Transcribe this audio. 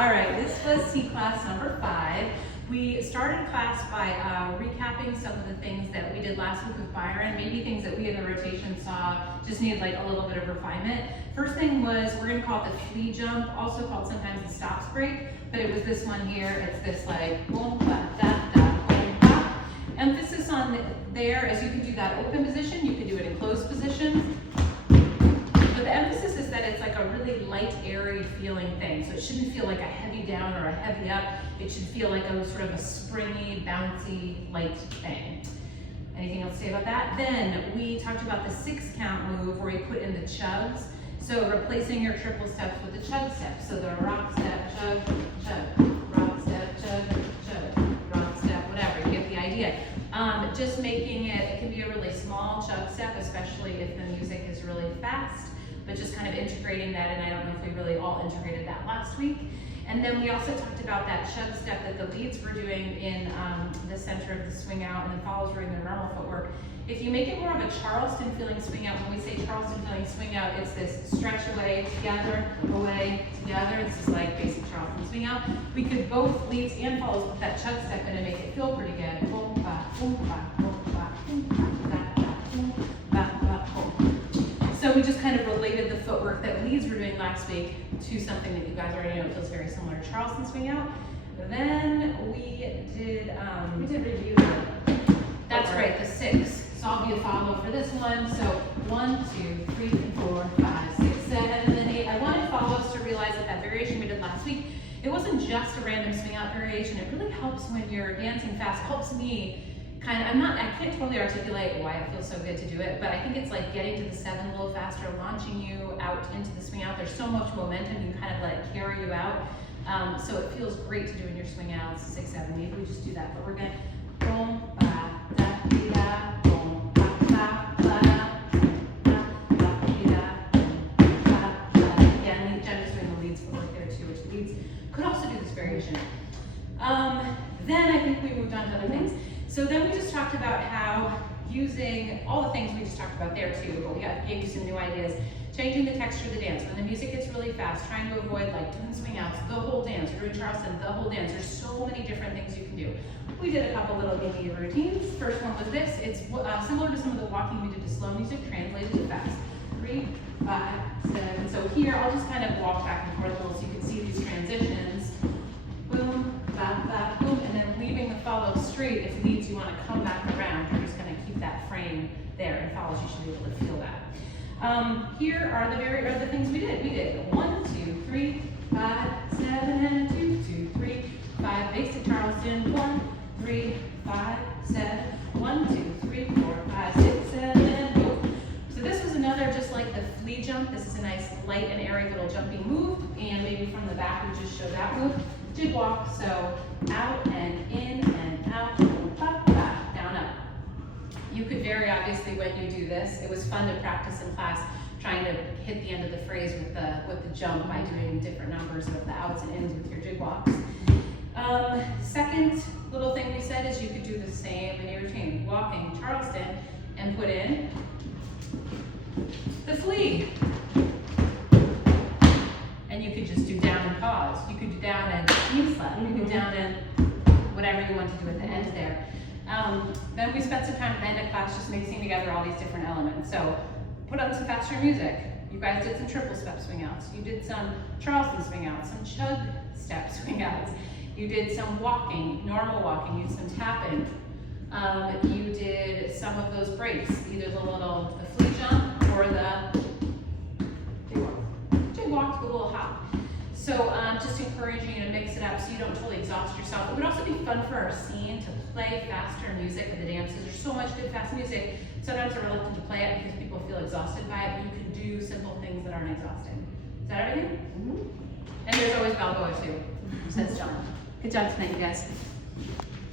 All right, this was C class number 5. We started class by recapping some of the things that we did last week with Byron, maybe things that we in the rotation saw just needed like a little bit of refinement. First thing was, we're gonna call it the flea jump, also called sometimes the stops break, but it was this one here. It's this like boom, ba, da, da, boom, ba. Emphasis on there is you can do that open position, you can do it in closed position. But the emphasis is that it's like a really light, airy feeling thing. So it shouldn't feel like a heavy down or a heavy up. It should feel like a sort of a springy, bouncy, light thing. Anything else to say about that? Then we talked about the 6 count move where we put in the chugs. So replacing your triple steps with the chug steps. So the rock, step, chug, chug, rock, step, chug, chug, rock, step, whatever. You get the idea. Just making it can be a really small chug step, especially if the music is really fast. But just kind of integrating that, and I don't know if we really all integrated that last week. And then we also talked about that chug step that the leads were doing in the center of the swing out, and the follows were in their normal footwork. If you make it more of a Charleston feeling swing out, when we say Charleston feeling swing out, it's this stretch away, together, away, together. This is like basic Charleston swing out. We could both leads and follows put that chug step in and make it feel pretty good. Boom, ba, boom, ba, boom, ba, boom, ba, da, da, boom, ba, ba, boom. So we just kind of related the footwork that leads were doing last week to something that you guys already know feels very similar to Charleston swing out. Then we did review that. That's right, the 6. So I'll be a follow for this one. So 1, 2, 3, 4, 5, 6, 7, and then 8. I wanted follows to realize that that variation we did last week, it wasn't just a random swing out variation. It really helps when you're dancing fast. It helps me kind of, I can't totally articulate why it feels so good to do it, but I think it's like getting to the 7 a little faster, launching you out into the swing out. There's so much momentum, you kind of let it carry you out. So it feels great to do in your swing outs, 6, 7, maybe we just do that, but we're gonna boom, ba, da, dee, da, boom, ba, ba, ba, da, ba, ba, dee, da, boom, ba, ba. Yeah, and Jen is doing the leads footwork there too, which leads could also do this variation. Then I think we moved on to other things. So then we just talked about how using all the things we just talked about there too, but we gave you some new ideas. Changing the texture of the dance. When the music gets really fast, trying to avoid like doing swing outs, the whole dance, or doing Charleston, the whole dance. There's so many different things you can do. We did a couple little mini routines. First one was this. It's similar to some of the walking we did to slow music, translated to fast. 3, 5, 7. So here, I'll just kind of walk back and forth a little so you can see these transitions. Boom, ba, ba, boom, and then leaving the follow straight. If leads you want to come back around, you're just going to keep that frame there. And follows, you should be able to feel that. Here are the things we did. We did 1, 2, 3, 5, 7, and 2, 2, 3, 5. Basic Charleston. 1, 3, 5, 7. 1, 2, 3, 4, 5, 6, 7, and boom. So this was another just like the flea jump. This is a nice light and airy little jumping move. And maybe from the back we just showed that move. Jig walk. So out and in and out. Up, back, down, up. You could vary obviously when you do this. It was fun to practice in class trying to hit the end of the phrase with the jump by doing different numbers of the outs and ins with your jig walks. Second little thing we said is you could do the same in your routine. Walking Charleston and put in the flea. And you could just do down and pause. You could do down and knee slap. You could do down and whatever you want to do at the end there. Then we spent some time at the end of class just mixing together all these different elements. So put on some faster music. You guys did some triple step swing outs. You did some Charleston swing outs, some chug step swing outs. You did some walking, normal walking. You did some tapping. You did some of those breaks, either the flea jump or the jig walk with a little hop. So just encouraging you to mix it up so you don't totally exhaust yourself. It would also be fun for our scene to play faster music in the dances. There's so much good fast music. Sometimes we're reluctant to play it because people feel exhausted by it, but you can do simple things that aren't exhausting. Is that everything? Mm-hmm. And there's always Balboa too, says John. Good job tonight, you guys.